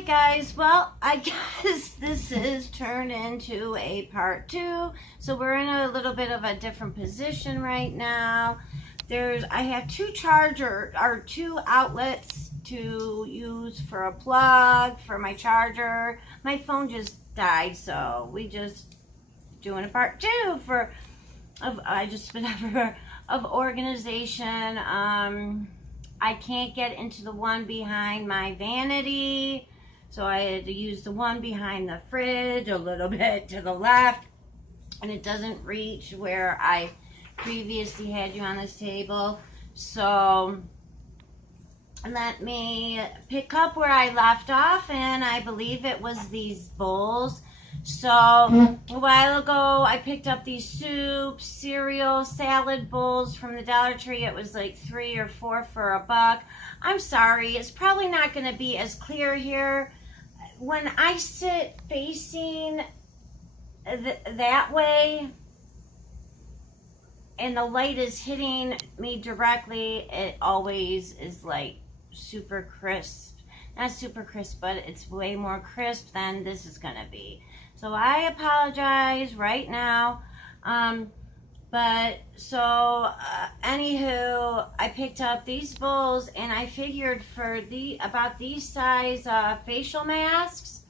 Hi guys, well, I guess this is turned into a part 2. So we're in a little bit of a different position right now. I have two outlets to use for a plug for my charger. My phone just died, so we just doing a part 2 of organization. I can't get into the one behind my vanity, so I had to use the one behind the fridge a little bit to the left, and it doesn't reach where I previously had you on this table. So let me pick up where I left off, and I believe it was these bowls. So a while ago I picked up these soup, cereal, salad bowls from the Dollar Tree. It was like $3 or $4 for $1. I'm sorry, it's probably not going to be as clear here. When I sit facing that way and the light is hitting me directly, it always is like super crisp. Not super crisp, but it's way more crisp than this is going to be. So I apologize right now. Anywho, I picked up these bowls, and I figured for about these size facial masks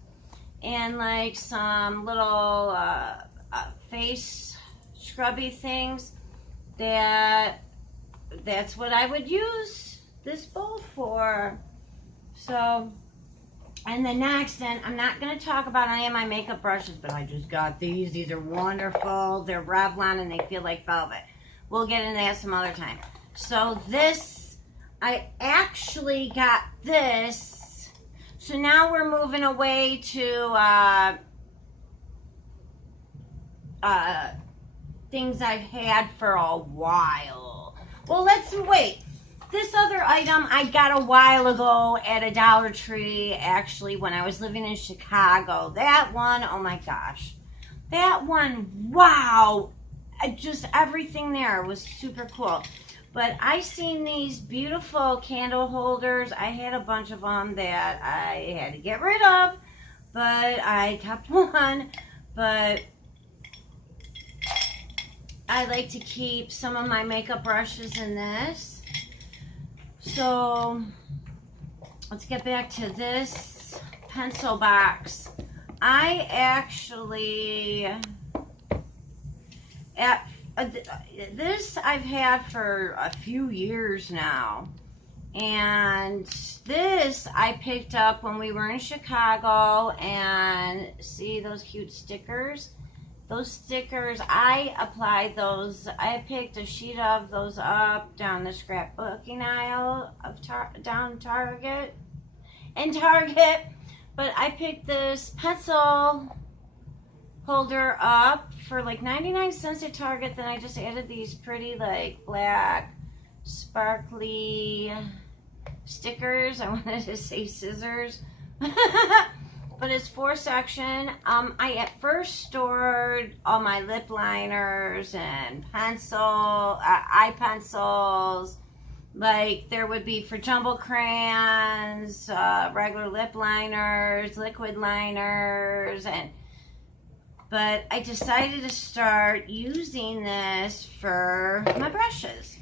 and like some little face scrubby things, that's what I would use this bowl for. So, and the next, and I'm not going to talk about any of my makeup brushes, but I just got these. These are wonderful. They're Revlon, and they feel like velvet. We'll get into that some other time. So this, I actually got this. So now we're moving away to things I've had for a while. Well, let's wait. This other item I got a while ago at a Dollar Tree, actually, when I was living in Chicago. That one, oh my gosh. That one, wow. Just everything there was super cool. But I seen these beautiful candle holders. I had a bunch of them that I had to get rid of, but I kept one. But I like to keep some of my makeup brushes in this. So let's get back to this pencil box. I actually, this I've had for a few years now. And this I picked up when we were in Chicago, and see those cute stickers? Those stickers, I applied those. I picked a sheet of those up down the scrapbooking aisle of Target. But I picked this pencil holder up for like 99 cents at Target. Then I just added these pretty like black sparkly stickers. I wanted to say scissors. But it's 4-section. I at first stored all my lip liners and eye pencils. Like there would be for jumbo crayons, regular lip liners, liquid liners, but I decided to start using this for my brushes.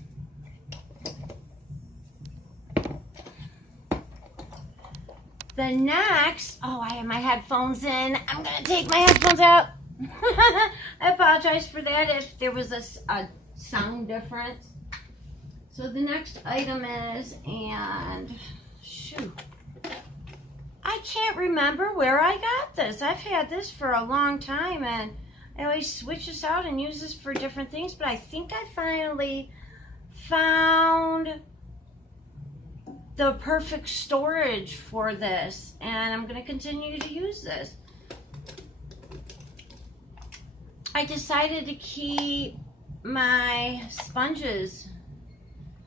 The next, oh, I have my headphones in. I'm going to take my headphones out. I apologize for that if there was a sound difference. So the next item is, and shoot, I can't remember where I got this. I've had this for a long time, and I always switch this out and use this for different things, but I think I finally found the perfect storage for this, and I'm going to continue to use this. I decided to keep my sponges.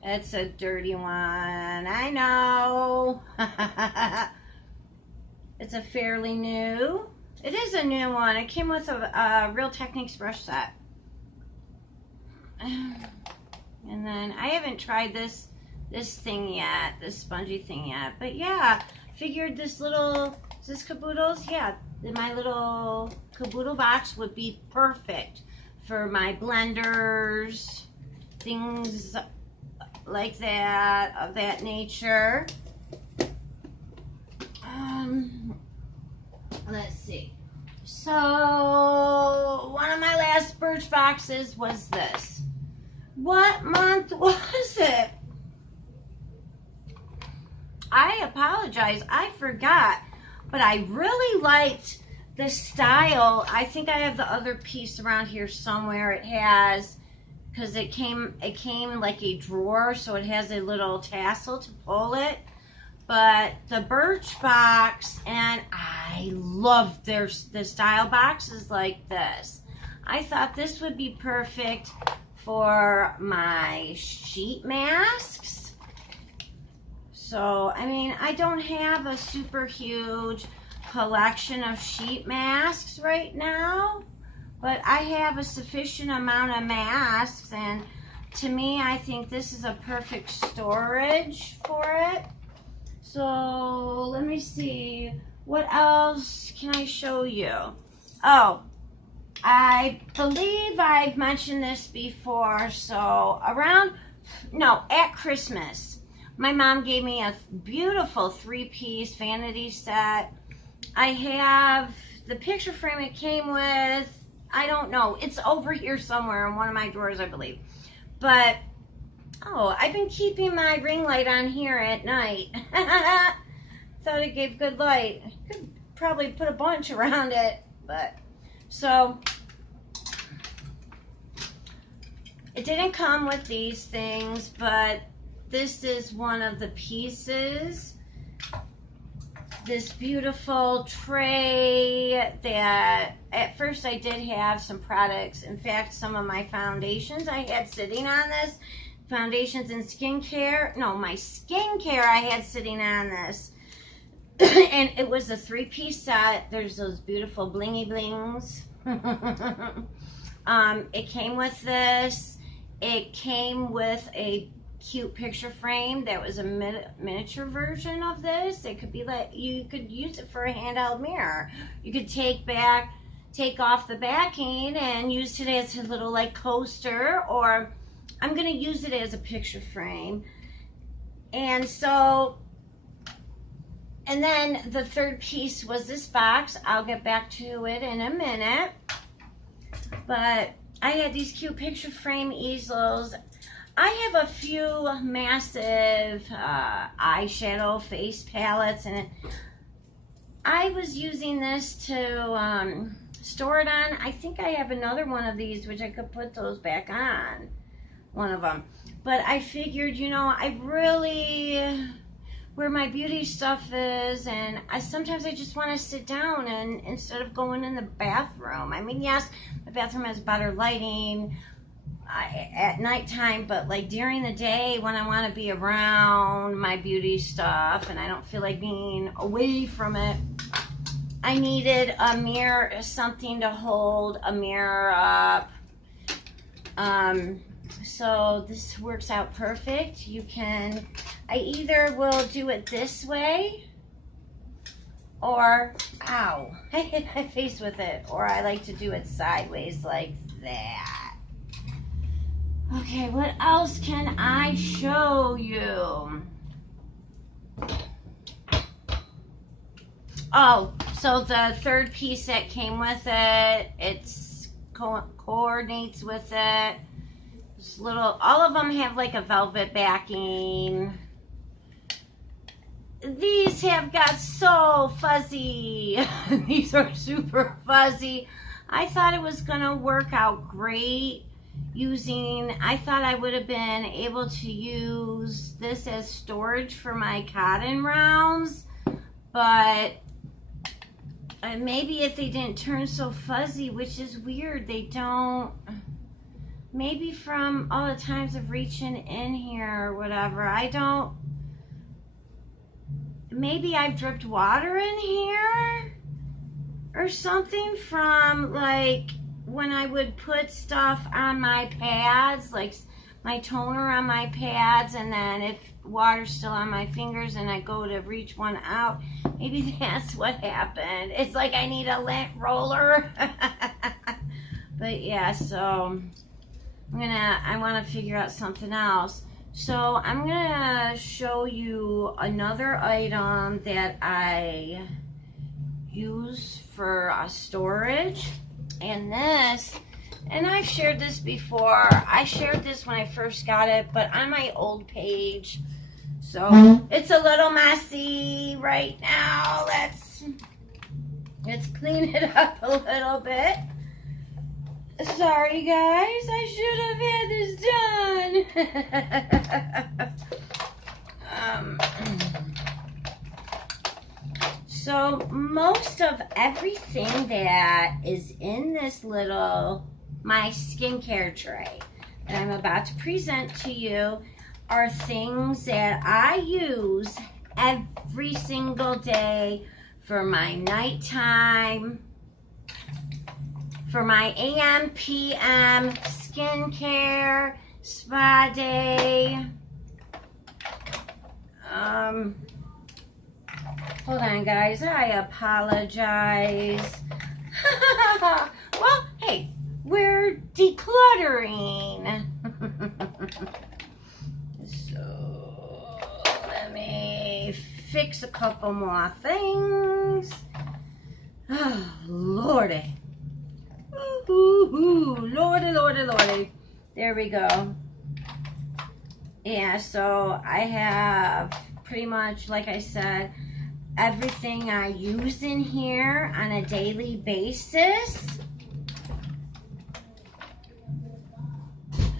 It's a dirty one, I know. It's a fairly new. It is a new one. It came with a Real Techniques brush set. And then I haven't tried this thing yet, this spongy thing yet, but yeah, figured this little Is this caboodles? Yeah, my little caboodle box would be perfect for my blenders, things like that, of that nature. Let's see. So, one of my last Birch boxes was this. What month was it? I apologize, I forgot. But I really liked the style. I think I have the other piece around here somewhere. It has, because it came like a drawer, so it has a little tassel to pull it. But the Birch box, and I love the style boxes like this. I thought this would be perfect for my sheet masks. So, I mean, I don't have a super huge collection of sheet masks right now, but I have a sufficient amount of masks, and to me, I think this is a perfect storage for it. So let me see, what else can I show you? Oh, I believe I've mentioned this before. So at Christmas, my mom gave me a beautiful 3-piece vanity set. I have the picture frame it came with. I don't know, it's over here somewhere in one of my drawers, I believe. But oh, I've been keeping my ring light on here at night. Thought it gave good light. Could probably put a bunch around it, but so it didn't come with these things, but this is one of the pieces. This beautiful tray that at first I did have some products. In fact, some of my foundations I had sitting on this. Foundations and skincare. No, my skincare I had sitting on this. And it was a 3-piece set. There's those beautiful blingy blings. It came with this. It came with a cute picture frame that was a miniature version of this. It could be like, you could use it for a handheld mirror. You could take off the backing and use it as a little like coaster, or I'm going to use it as a picture frame. And so, and then the third piece was this box. I'll get back to it in a minute. But I had these cute picture frame easels. I have a few massive eyeshadow face palettes, and I was using this to store it on. I think I have another one of these, which I could put those back on. One of them. But I figured, you know, I really, where my beauty stuff is, and sometimes I just want to sit down and instead of going in the bathroom. I mean, yes, the bathroom has better lighting at nighttime, but like during the day when I want to be around my beauty stuff and I don't feel like being away from it, I needed a mirror, something to hold a mirror up. So this works out perfect. I either will do it this way, or, ow, I hit my face with it, or I like to do it sideways like that. Okay, what else can I show you? Oh, so the third piece that came with it, it's coordinates with it. This little, all of them have like a velvet backing. These have got so fuzzy. These are super fuzzy. I thought it was gonna work out great I thought I would have been able to use this as storage for my cotton rounds, but maybe if they didn't turn so fuzzy, which is weird, they don't, maybe from all the times of reaching in here or whatever, maybe I've dripped water in here or something from like when I would put stuff on my pads, like my toner on my pads, and then water still on my fingers and I go to reach one out. Maybe that's what happened. It's like I need a lint roller. But yeah, so I want to figure out something else. So I'm gonna show you another item that I use for storage. And I've shared this before. I shared this when I first got it, but on my old page. So it's a little messy right now. Let's clean it up a little bit. Sorry guys, I should have had this done. So most of everything that is in this my skincare tray that I'm about to present to you are things that I use every single day for my nighttime, for my AM, PM, skincare, spa day. Hold on, guys. I apologize. Well, hey, we're decluttering. So, let me fix a couple more things. Oh, Lordy. Lordy, Lordy, Lordy. There we go. Yeah, so I have pretty much, like I said, everything I use in here on a daily basis.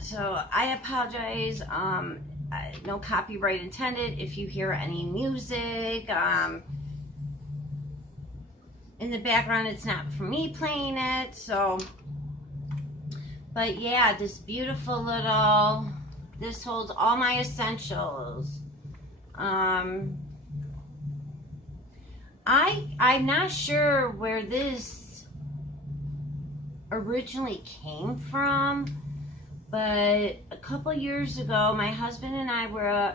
So I apologize, no copyright intended if you hear any music in the background. It's not for me playing it. So, but yeah, this beautiful little, this holds all my essentials. I'm not sure where this originally came from, but a couple years ago, my husband and I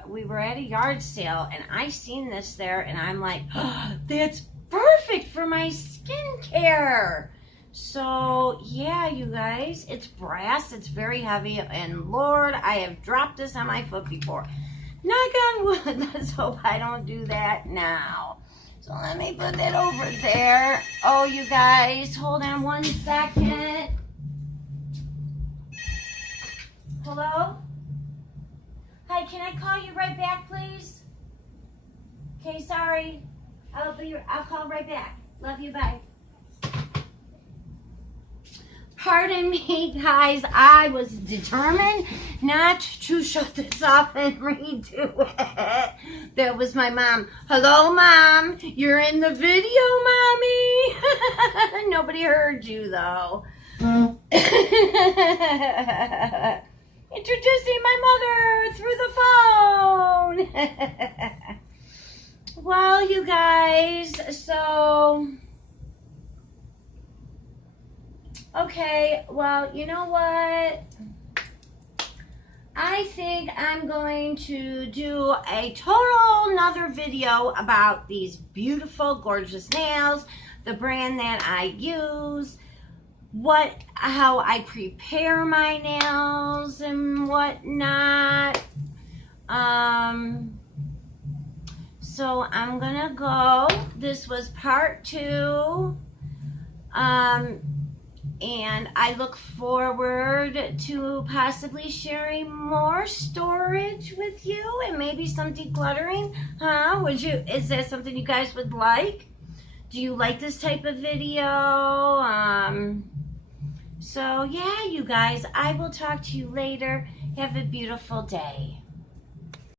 we were at a yard sale, and I seen this there, and I'm like, oh, that's perfect for my skincare. So yeah, you guys, it's brass, it's very heavy, and Lord, I have dropped this on my foot before. Knock on wood. Let's hope I don't do that now. So let me put that over there. Oh, you guys, hold on 1 second. Hello? Hi, can I call you right back, please? Okay, sorry. I'll call right back. Love you, bye. Pardon me, guys. I was determined not to shut this off and redo it. That was my mom. Hello, Mom. You're in the video, Mommy. Nobody heard you, though. Introducing my mother through the phone. Well, you guys, so... Okay, well, you know what? I think I'm going to do a total another video about these beautiful, gorgeous nails, the brand that I use, how I prepare my nails and whatnot. So I'm gonna go. This was part 2. And I look forward to possibly sharing more storage with you and maybe some decluttering. Huh? Is that something you guys would like? Do you like this type of video? So yeah, you guys, I will talk to you later. Have a beautiful day.